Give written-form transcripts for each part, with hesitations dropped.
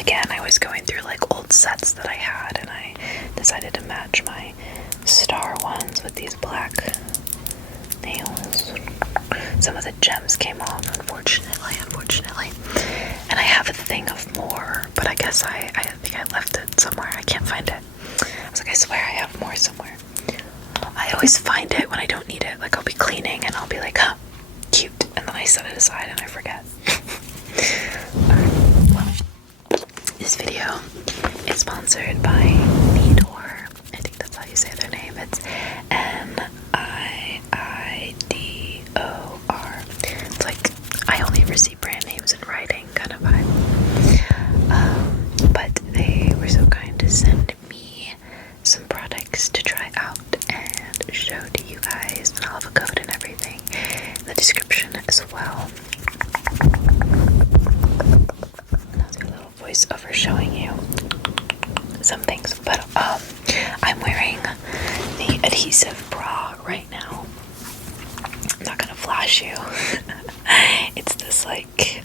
again, I was going through like old sets that I had, and I decided to match my star ones with these black nails. Some of the gems came off, unfortunately. And I have a thing of more, but I guess I think I left it somewhere. I can't find it. I was like, I swear I have more somewhere. I always find it when I don't need it. Like, I'll be cleaning and I'll be like, huh, cute. And then I set it aside and I forget. Well, this video is sponsored by Niidor. I think that's how you say their name. It's Niidor. It's like, I only ever see brand names in writing kind of vibe. But they were so kind to send me some products to try out and show to you guys, and I'll have a code and everything in the description as well. And I'll do a little voiceover showing you some things, but I'm wearing the adhesive bra right now. I'm not gonna flash you. It's this like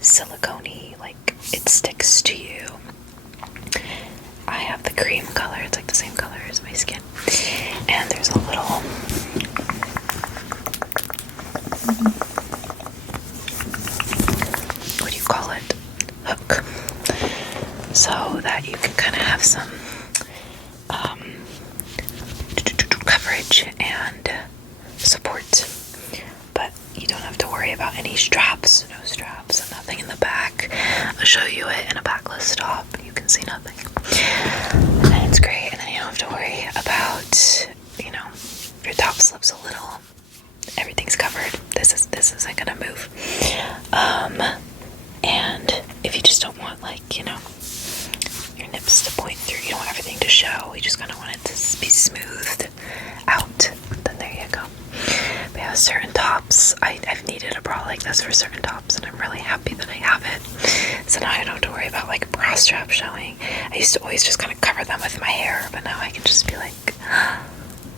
silicone-y, like it sticks to you. I have the cream color, it's like the same color as my skin. And there's a little what do you call it? Hook. So that you can kind of have some coverage and support. But you don't have to worry about any straps, no straps, and nothing in the back. I'll show you it in a backless top. You can see nothing. And it's great, and then you don't have to worry about, you know, your top slips a little. Everything's covered. This isn't gonna move. And if you just don't want, like, you know, your nips to point through, you don't want everything to show, you just kind of want it to be smoothed out, then there you go. But yeah, certain tops, I've needed a bra like this for certain tops, and I'm really happy that I have it. So now I don't have to worry about like bra straps showing. I used to always just kind of cover them with my hair, but now I can just be like,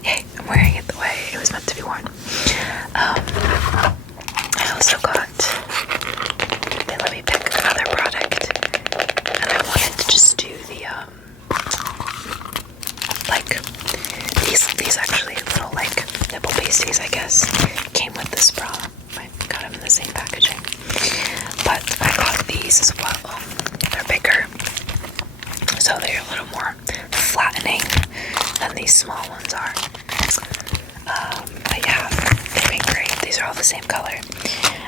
hey, I'm wearing it the way it was meant to be worn. I also got, let me pick another product, and I wanted to just do the, like, these actually little, like, nipple pasties, I guess, came with this bra. I got them in the same packaging. But I got these as well. They're bigger, so they're a little more flattening than these small ones are. But yeah, they've been great. These are all the same color.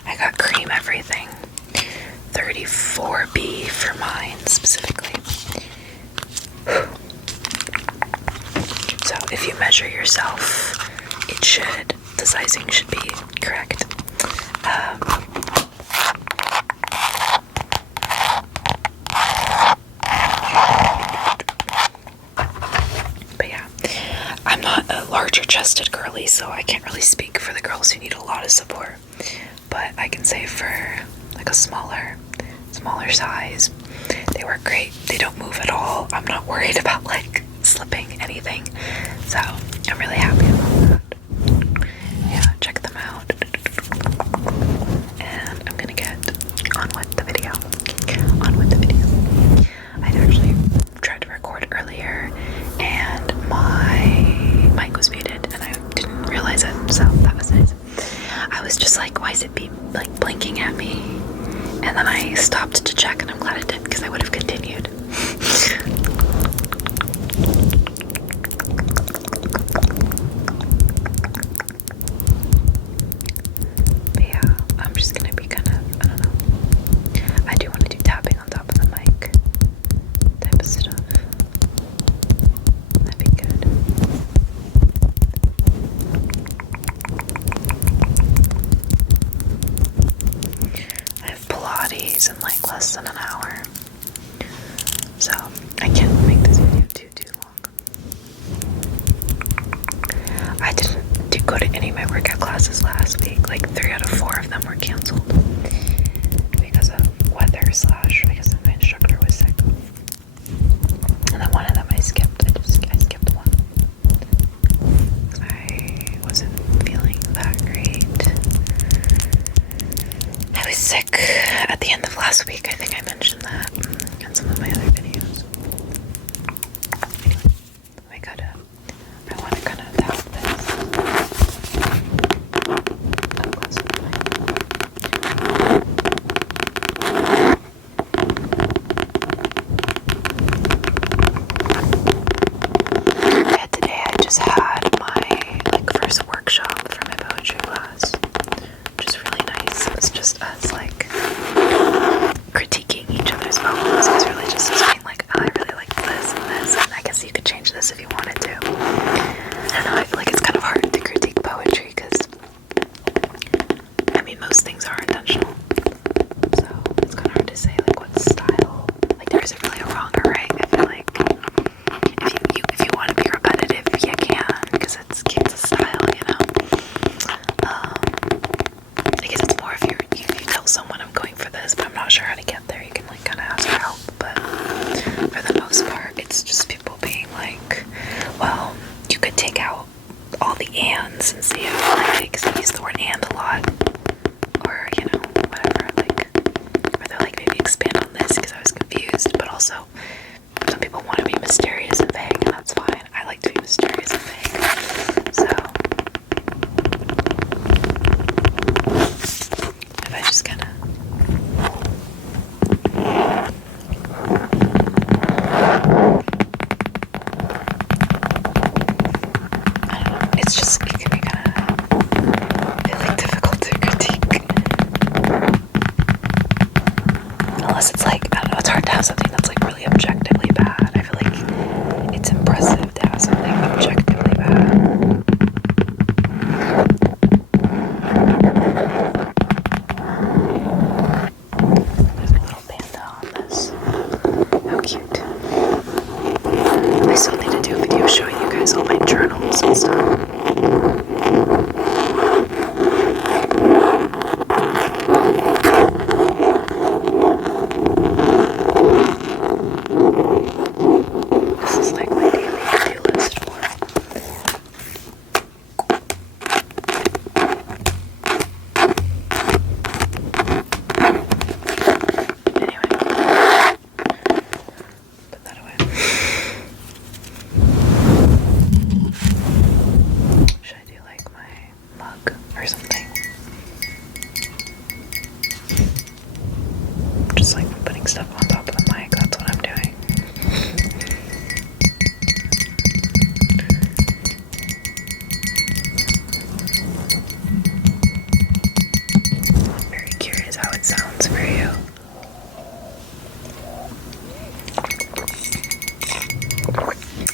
I got cream everything. 34B for mine specifically. So if you measure yourself, the sizing should be correct. But yeah, I'm not a larger chested girly, so I can't really speak for the girls who need a lot of support. But I can say for like a smaller size, they work great. They don't move at all. I'm not worried about like slipping anything. So I'm really happy about that. Yeah, check them out. And I'm gonna get on with the video. I actually tried to record earlier and my mic was muted and I didn't realize it, so that was nice. I was just like, why is it like blinking at me? And then I stopped to check, and I'm glad I did, because I would have continued. But yeah, I'm just gonna be kind of, I don't know. I do want to do tapping on top of the mic type of stuff. That'd be good. I have Pilates in like less than an hour, so I can't make this video too long. I didn't go to any of my workout classes last week. Like 3 out of 4 of them were canceled because of weather / because my instructor was sick. And then one of them I skipped. I skipped one. I wasn't feeling that great. I was sick at the end of last week. I think I mentioned that in some of my other videos. Anyway, I want to kind of tap this up close to the mic. Yeah, today I just had my first workshop for my poetry class, which is really nice. It was just us critiquing each other's poems. It was really just us being like, oh, I really like this and this, and I guess you could change this if you wanted to. I don't know, I feel like it's kind of hard to critique poetry because, I mean, most things are intentional. So it's kind of hard to say what style. There isn't really a wrong or right. I feel like if you want to be repetitive, you can, because it's a style, you know. I guess it's more if you tell someone I'm going for this, but I'm not sure how to get there. You can kind of ask for help. But for the most part, it's just people being like, well, you could take out all the ands and see if you like it, because I use the word and a lot, or whatever. Or they're like, maybe expand on this because I was confused. But also, some people want to be mysterious and vague, and that's fine. I like to be mysterious and vague. So if I just kind of it can be kind of difficult to critique. Unless it's I don't know, it's hard to have something that's really objectively bad. I feel like it's impressive to have something objectively bad. There's a little panda on this. How cute. I still need to do a video showing you guys all my journals and stuff. This is my daily to-do list for anyway, put that away. Should I do my mug or something? Just putting stuff on top of the mic, that's what I'm doing. I'm very curious how it sounds for you.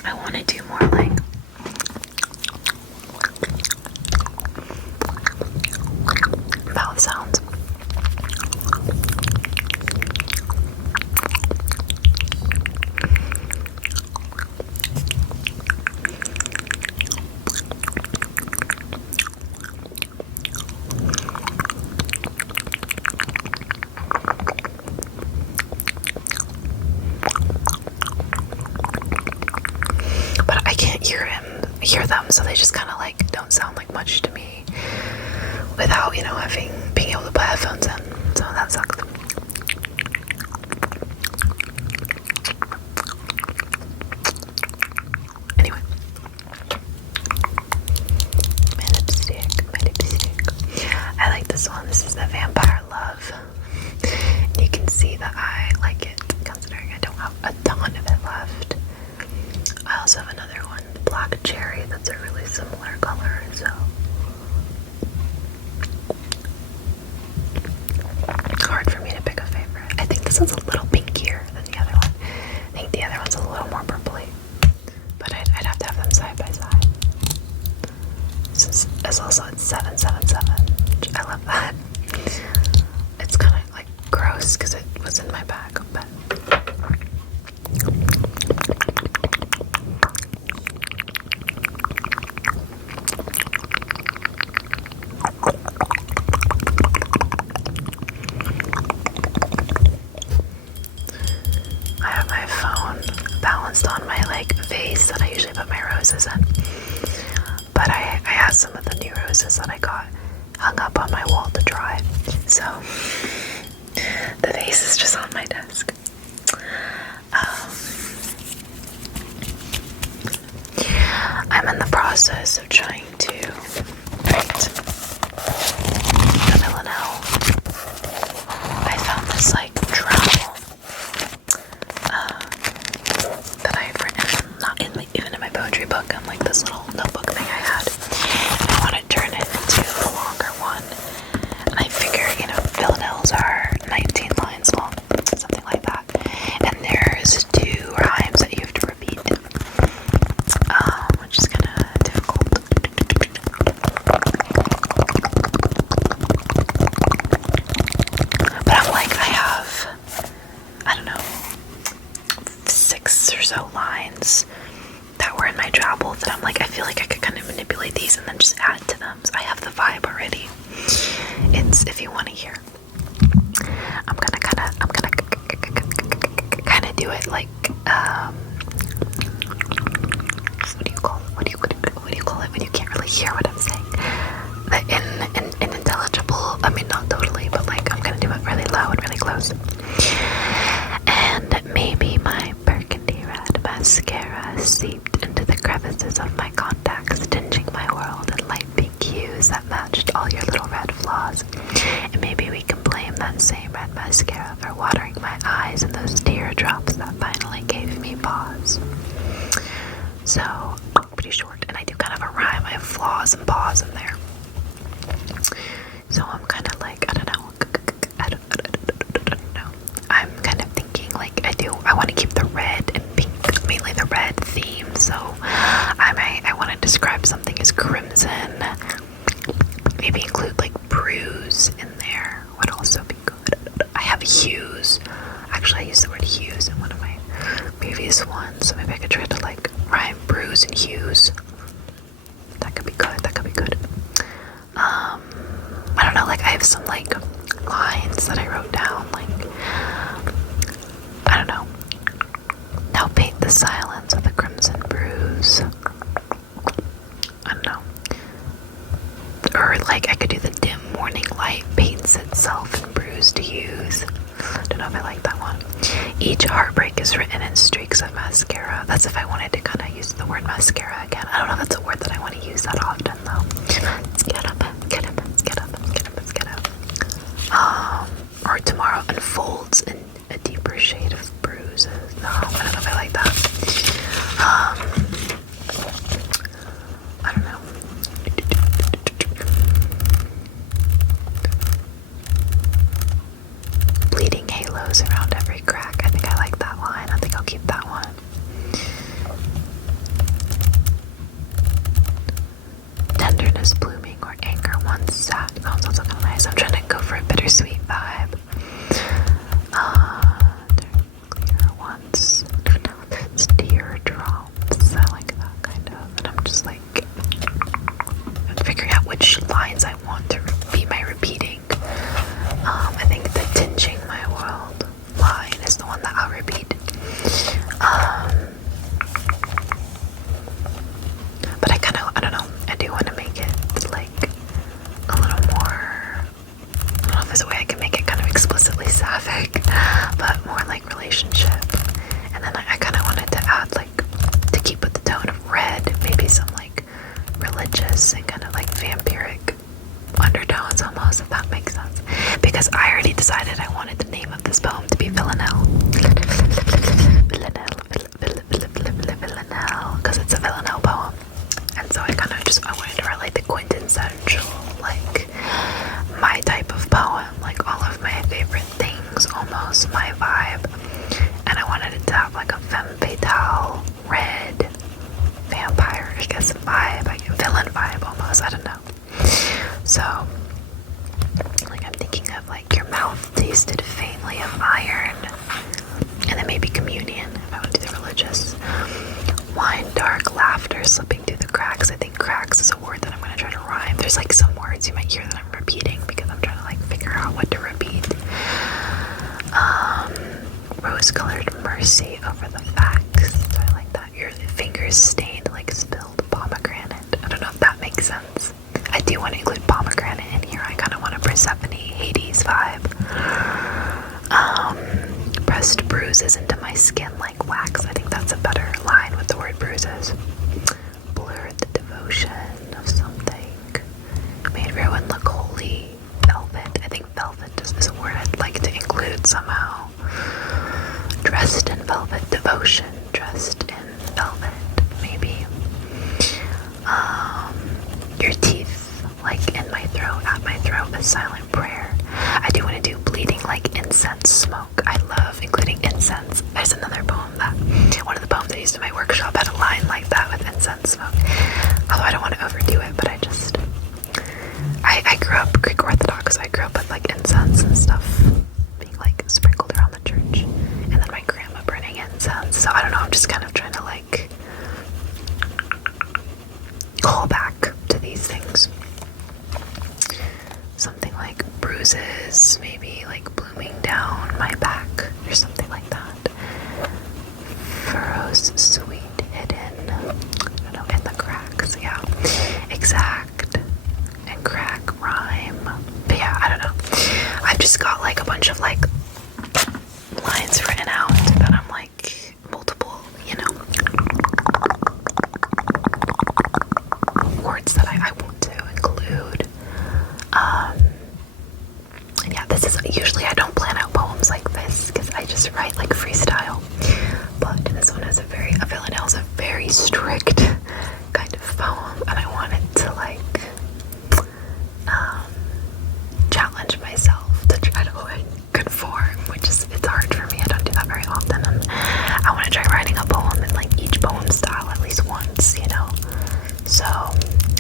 I want to do more mouth sounds. But I can't hear them, so they just kind of don't sound like much to me without, being able to put headphones in, so that sucks. Anyway, my lipstick. I like this one. This is the Vampire Love. And you can see that I like it, considering I don't have a ton of it left. I also have another one, the Black Cherry, that's a really similar color, so hard for me to pick a favorite. I think this one's a little pinkier than the other one. I think the other one's a little more purpley, but I'd have to have them side by side. It's also at 777, which I love that. It's kind of gross because it was in my bag, but vase that I usually put my roses in. But I have some of the new roses that I got hung up on my wall to dry. So my desk. I'm in the process of trying to write the villanelle. I found this like journal that I had written, not even in my poetry book, on like this little notebook thing I had. I want to turn it into a longer one, and I figure, you know, villanelles are 19 lines long, something like that, and there's 2 rhymes that you have to repeat, which is kind of difficult. But I'm like, I have, I don't know, 6 or so lines that were in my travel that I'm like, I feel like I could kind of manipulate these and then just add to them. So I have the vibe already. It's, if you want to hear, I'm gonna kind of do it like, what do you call it when you can't really hear what I'm saying? The unintelligible, I mean, not totally, but like, I'm gonna do it really low and really close. And maybe my burgundy red mascara seeped into the crevices of my contacts, tinting my world in light pink hues that matched all your little red flaws. And maybe we can blame that same red mascara for watering my eyes and those teardrops that finally gave me pause. So, pretty short, and I do kind of a rhyme. I have flaws and pause in there. So I'm kind of like, I don't know. I'm kind of thinking like I want to keep the red and pink, mainly the red theme. So I want to describe something as crimson. Maybe include like bruise in there. Would also be good. I have hues. Actually, I used the word hues in one of my previous ones, so maybe I could try to like rhyme bruise and hues. That could be good. That could be good. I don't know. Like I have some like lines that I wrote down. Like I don't know. Now paint the silence with a crimson bruise. I don't know. Or like I could do the dim morning light paints itself in bruised hues. I don't know if I like that one. Each heartbreak is written in streaks of mascara. That's if I wanted to kind of use the word mascara again. I don't know if that's a word that I want to use that often though. Let's get up. Or tomorrow unfolds in a deeper shade of bruises. No, I don't know if I like that. I don't know. Bleeding halos around every crack. I think I like that line. I think I'll keep that one. Tenderness blooming or anger once sat. Oh, that's also kind of nice. I'm trying to go for a bittersweet vibe. Clear once. It's teardrops. I like that kind of. And I'm just like figuring out which lines I want to be my repeating. I think the tinting my world line is the one that I'll repeat. But I don't know, I do want to make it like a little more, I don't know if there's a way I can make it kind of explicitly sapphic, but more like relationship. And then I kind of wanted to add like, to keep with the tone of red, maybe some like religious and kind of like vampiric undertones almost, if that makes sense. Because I already decided I wanted the name of this poem to be Villanelle. Villanelle, because it's a Villanelle poem. And so I wanted to relate the quintessential, like, my type of poem, like all of my favorite things, almost my vibe. And I wanted it to have like a femme fatale, red, vampire, I guess, vibe, like villain vibe almost, I don't know. So, like I'm thinking of like your mouth tasted faintly of iron, and then maybe communion, if I want to do the religious. Wine dark laughter slipping through the cracks. I think cracks is a word that I'm going to try to rhyme. There's like some words you might hear that I'm repeating because I'm trying to like figure out what to repeat. Rose-colored mercy over the facts. So I like that. Your fingers stained like spilled pomegranate. I don't know if that makes sense. I do want to include pomegranate in here. I kind of want a Persephone, Hades vibe. skin like wax. I think that's a better line with the word bruises. Blur the devotion of something. Made ruin look holy. Velvet. I think velvet is a word I'd like to include somehow. Dressed in velvet. Devotion. Dressed in velvet. Maybe. Your teeth, like in my throat, at my throat, a silent prayer. I do want to do bleeding like incense smoke. I love including incense. There's another poem that, one of the poems I used in my workshop had a line like that with incense smoke. Although I don't want to overdo it, but I grew up Greek Orthodox, so I grew up with like incense and stuff being like sprinkled around the church. And then my grandma burning incense. So I don't know, I'm just kind of trying to like call back to these things. Something like bruises, maybe like blooming down my back or something like that. Furrows sweet hidden, I don't know, in the cracks, yeah. Exact and crack rhyme. But yeah, I don't know. I've just got like a bunch of like lines written out that I'm like multiple, you know, words that I want to include. Yeah, this is usually I don't plan out poems like this because I just write like freestyle. But this one has a villanelle is a very strict kind of poem, and I wanted to like challenge myself to try to conform, which is it's hard for me. I don't do that very often, and I want to try writing a poem in like each poem style at least once, you know. So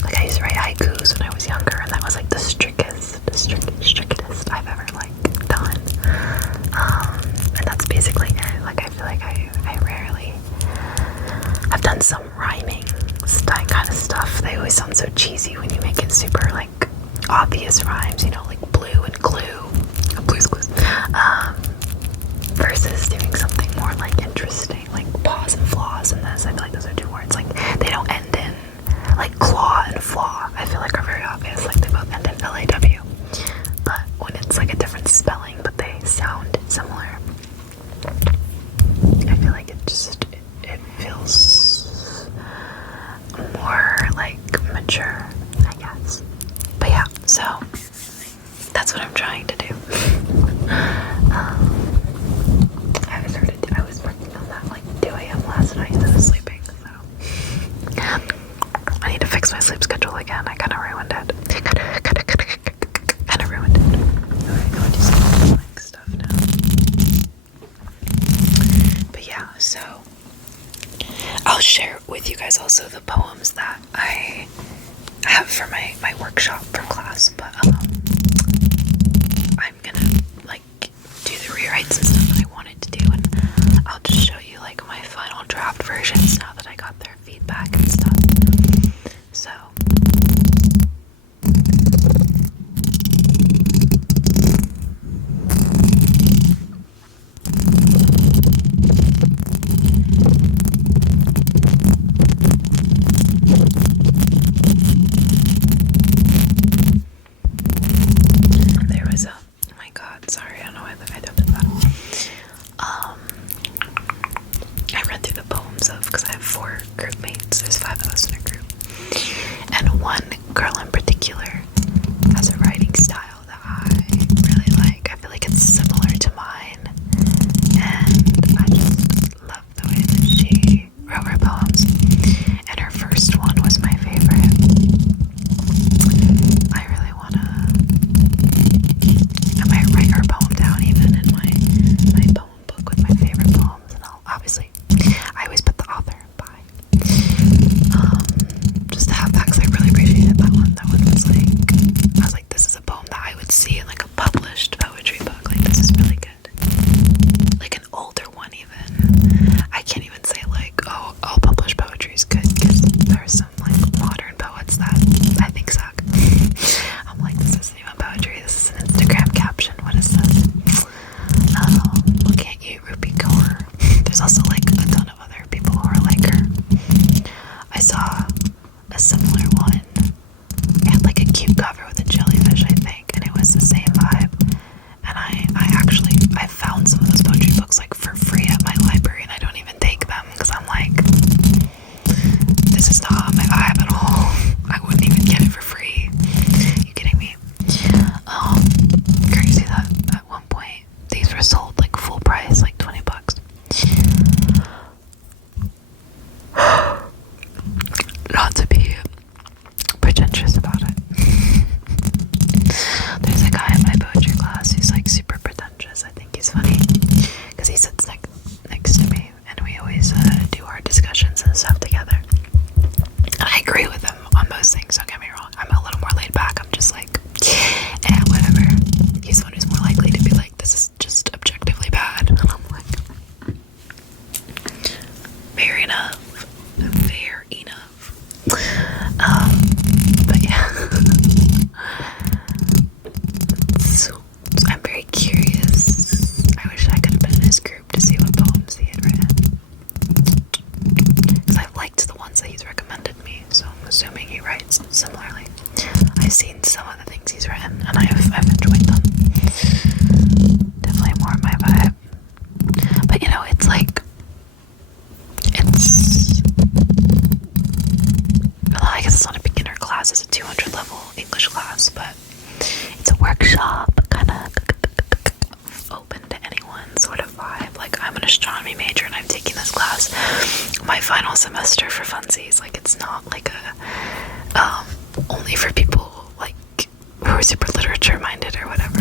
like I used to write haikus when I was younger, and that was like the strictest I've ever like done. And that's basically it. Like I feel like I rarely I've done some rhyming kind of stuff. They always sound so cheesy when you make it super like obvious rhymes, you know, like blue and glue, blue's clues. Versus doing something more like interesting, like pause and flaws in this. I feel like those are two words. Like they don't end in like claw and flaw. I feel like are very obvious. Like they both end in LAW. But when it's like a different spelling, but they sound similar, I feel like it feels more like mature, I guess. But yeah, so that's what I'm trying to do. I was working on that like 2 a.m. last night instead of sleeping, so I need to fix my sleep schedule again. I kind of ruined it. Kind of ruined it. Alright, I'll do some like stuff now. But yeah, so I'll share with you guys also the poems that I have for my workshop for class, but I'm gonna like do the rewrites and stuff that I wanted to do, and I'll just show you like my final draft versions now that I got their feedback and stuff. So there was oh my god, sorry, I don't know why I did that. I read through the poems of, because I have 4 group mates, there's 5 of us in a group, and one girl in particular has a writing style that I really like. I feel like it's similar to mine, and I just love the way that she wrote her poems, and her first one was my favorite. I really I might write her poem down even in my poem book with my favorite poems, and obviously I always put the author by. Just to have that, because I really appreciated that one. That one was like astronomy major and I'm taking this class my final semester for funsies. Like, it's not like a only for people like who are super literature minded or whatever.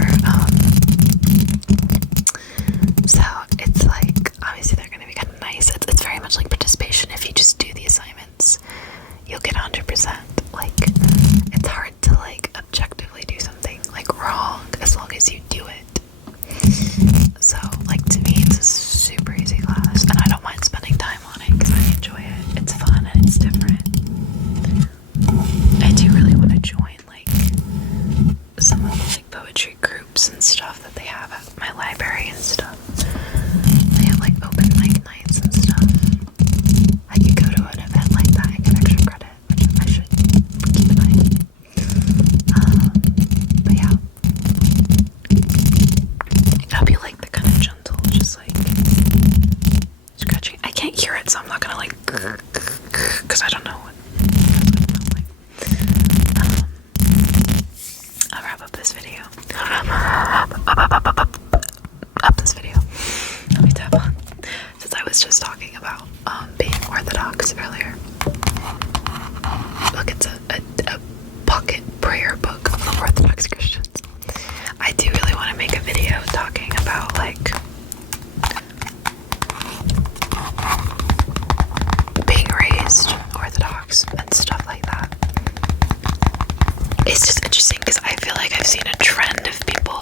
So it's like, obviously they're gonna be kind of nice. It's very much like participation. If you just do the assignments, you'll get 100%. Like, it's hard to like objectively do something like wrong as long as you do it. So like, to me, it's a super easy class, and I don't mind spending time on it because I enjoy it. It's fun and it's different. I do really want to join like some of the like poetry groups and stuff that they have at my library and stuff. They have like open mic nights and stuff. I could go to an event like that and get extra credit, which I should keep an eye on. But yeah, I hope you like the kind of gentle, just like scratching. I can't hear it, so I'm not gonna like, because I don't know what like. I'll wrap up this video. Up this video. Let me tap on. Since I was just talking about being Orthodox earlier. Look, it's a pocket prayer book of the Orthodox Christians. I do really want to make a video talking about like being raised Orthodox and stuff like that. It's just interesting because I feel like I've seen a trend of people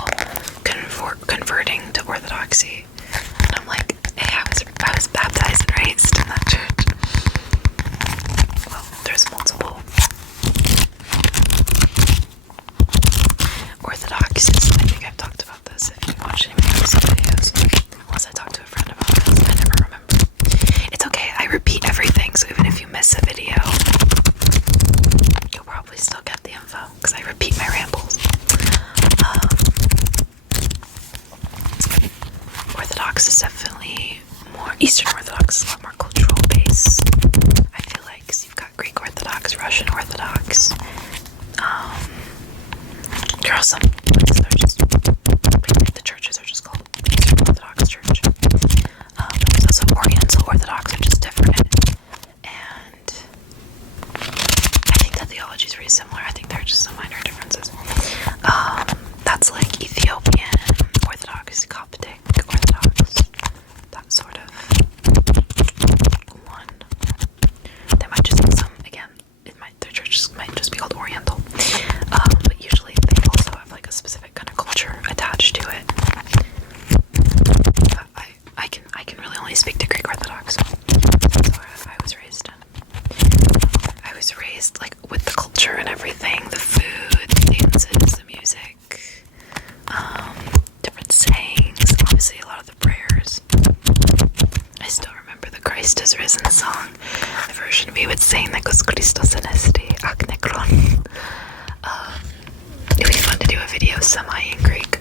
converting to Orthodoxy, and I'm like, hey, I was baptized and raised in that church. Well, there's multiple Orthodoxies. I think I've talked about this if you watch any of my recent videos, unless I talked to a friend about this. I never remember. It's okay, I repeat everything, so even if you miss a video, you'll probably still get the info, because I repeat my rambles. Orthodox is definitely more, Eastern Orthodox is a lot more cultural based, I feel like, because you've got Greek Orthodox, Russian Orthodox, there are some places that are just, the churches are just called Eastern Orthodox Church, but there's also Oriental Orthodox, which is different, and I think the theology is very similar. I think there are just some minor differences. That's like Ethiopian Orthodox, Coptic Orthodox, that sort of one. There might just be some, again, their churches might just be called Oriental, but usually they also have like a specific kind of culture attached to it. But I can really only speak to Greek Orthodox. That's where I was raised in. I was raised like with the culture and everything, the food, the dances, the music, different sayings, obviously a lot of the prayers. I still remember the Christ is Risen song, the version we would sing that goes Christos anesti ak nekron. It'd be fun to do a video semi in Greek.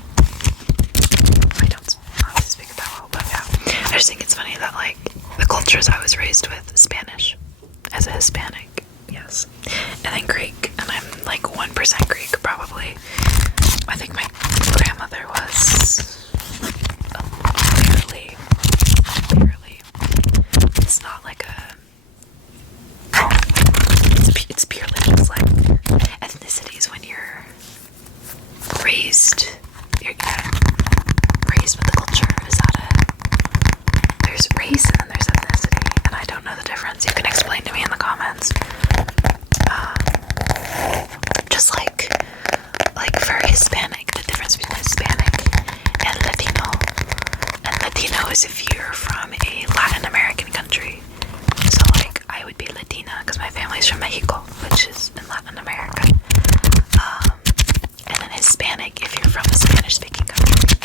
I don't obviously speak it that well, but yeah. I just think it's funny that like the cultures I was raised with, Spanish as a Hispanic, yes, and then Greek, and I'm like 1% Greek probably. I think my grandmother was barely. It's not like it's purely just like ethnicities when you're raised with the culture. Is that there's race and then there's ethnicity, and I don't know the difference. You can explain to me in the comments. Just like for Hispanic, the difference between Hispanic and Latino. And Latino is if you're from a Latin American country. So like I would be Latina because my family's from Mexico, which is in Latin America. And then Hispanic if you're from a Spanish-speaking country.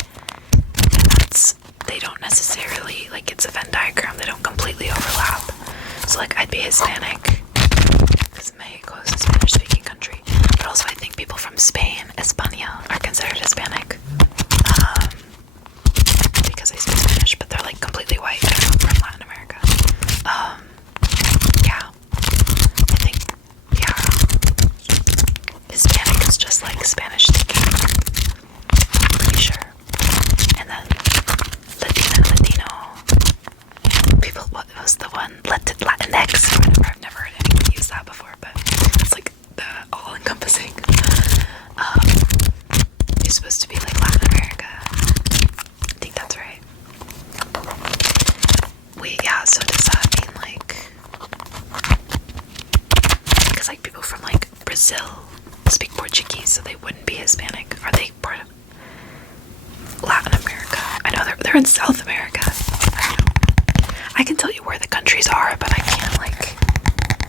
And they don't necessarily, like, it's a Venn diagram, they don't completely overlap. So like I'd be Hispanic because Mexico is a Spanish-speaking country. But also I think people from Spain, España, are considered Hispanic. Because they speak Spanish, but they're like completely white. They're not from Latin America. Yeah. I think, yeah. Hispanic is just like Spanish speaking. Pretty sure. And then Latina, Latino Brazil speak Portuguese, so they wouldn't be Hispanic. Are they part of Latin America? I know they're in South America. I don't know. I can tell you where the countries are, but I can't, like,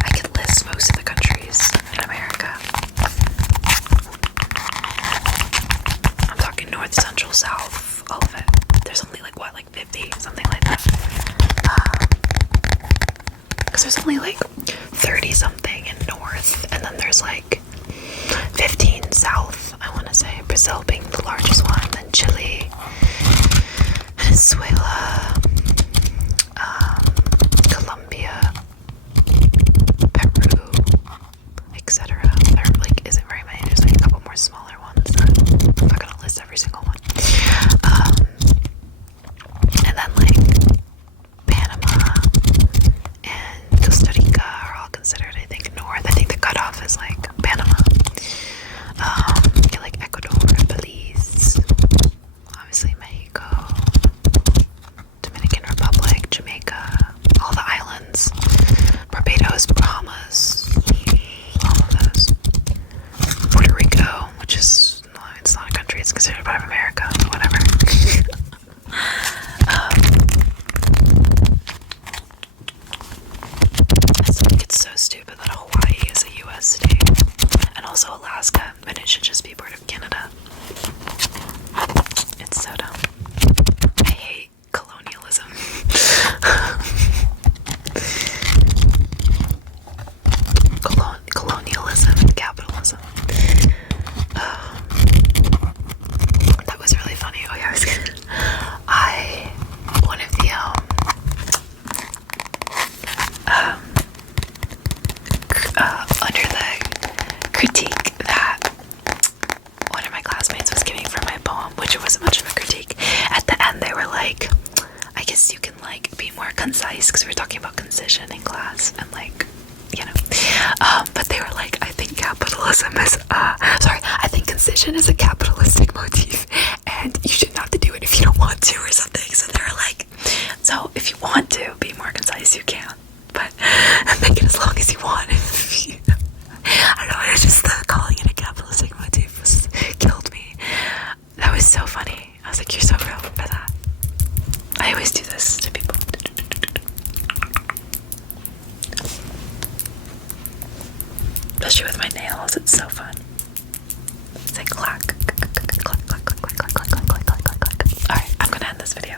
I can list most of the countries in America. I'm talking north, central, south, all of it. There's only like, what, like 50, something like that. Because there's only like 30 something in north, and then there's like 15 south, I want to say. Brazil being the largest one, then Chile, Venezuela, Colombia, Peru, etc. There like isn't very many. There's like a couple more smaller ones that I'm not gonna list every single one. And then like Panama and Costa Rica are all considered, I think, north. I think the cutoff is like Panama. Yeah, like Ecuador, Belize, obviously Mexico, Dominican Republic, Jamaica, all the islands, Barbados, Bahamas, all of those. Puerto Rico, which is, no, it's not a country, it's considered part of America, whatever. I still think it's so stupid that Hawaii is a US state, and also Alaska, and it should just be part of Canada. It's so dumb. I hate colonialism. Colonialism and capitalism. That was really funny. Oh yeah, one of the under the critique that one of my classmates was giving for my poem, which wasn't much of a critique, at the end they were like, I guess you can like be more concise, because we were talking about concision in class, and like, you know, but they were like, I think capitalism is I think concision is a capitalistic motif, and you shouldn't have to do it if you don't want to, or something. So they were like, so if you want to be more concise, you can, but make it as long as you want. I don't know, it's just the calling it a capitalistic motif killed me. That was so funny. I was like, you're so real for that. I always do this to people. Especially with my nails, it's so fun. It's like clack, clack, clack, clack, clack, clack, clack, clack, clack, clack, clack, clack. Alright, I'm gonna end this video.